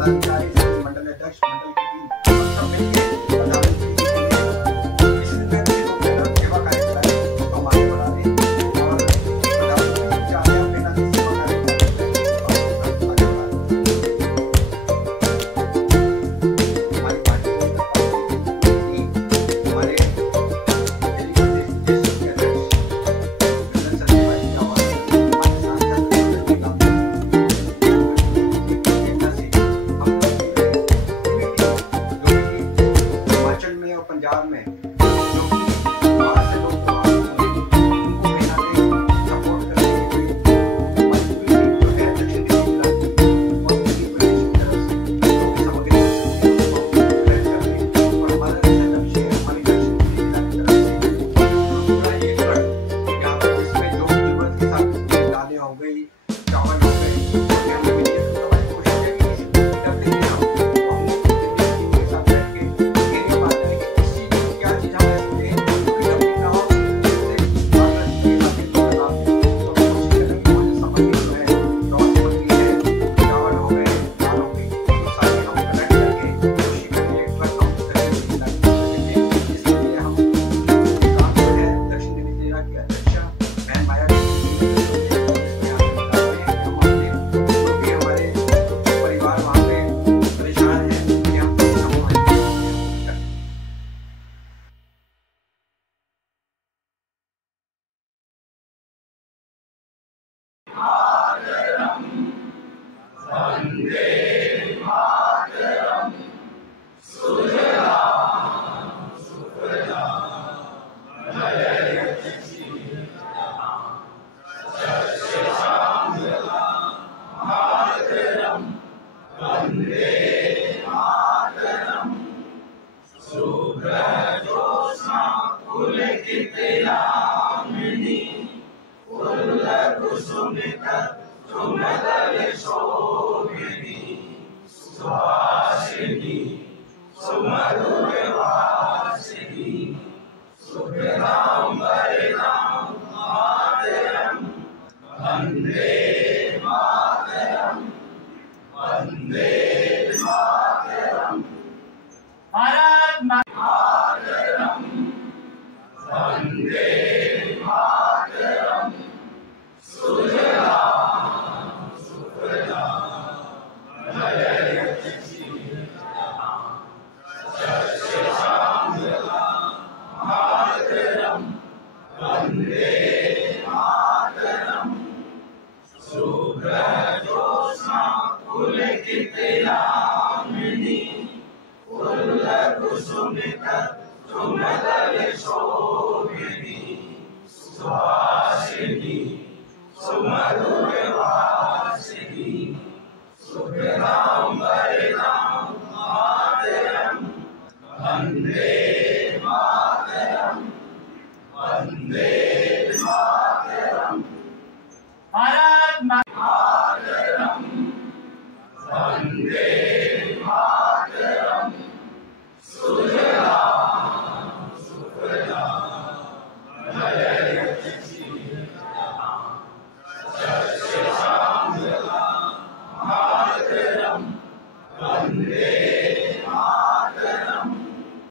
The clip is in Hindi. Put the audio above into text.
पदाधिकारी, मंडल अध्यक्ष, मंडल की टीम हम सब मिलके प्रधानमंत्री जी के लिए इस दिन में लोग सेवा कार्य चलाए हम आगे बढ़ा रहे हैं और प्रधानमंत्री जी के आज्ञा बिना सेवा कार्य हमारी पार्टी हमारे पंजाब में जो बाहर से लोग उनको कहीं ना कहीं सपोर्ट करने की मजबूरी जो है दक्षिण दिल्ली जिला की और दिल्ली प्रदेश की तरफ से जो भी सामग्री और हमारा लक्ष्य हमारी दक्षिण दिल्ली जिला की तरफ से पूरा एक ट्रक यहाँ पर जिसमें जो जरूरत के साथ दालें हो गई, चावल हो गए, हमने मिलकर कोशिश है कि किसी को डरते नहीं हम के साथ बैठ के एरिया बात करेंगे क्या चीज हमारे लिए डरने ना हो चावल हो गए, दाल हो गई, सारे हम कलेक्ट करके कोशिश करेंगे एक ट्रक हम इसलिए हम काम जो है दक्षिण दिल्ली जिला की अध्यक्षा बहन माया हमारे परिवार वहाँ पे परेशान है कि हम Vande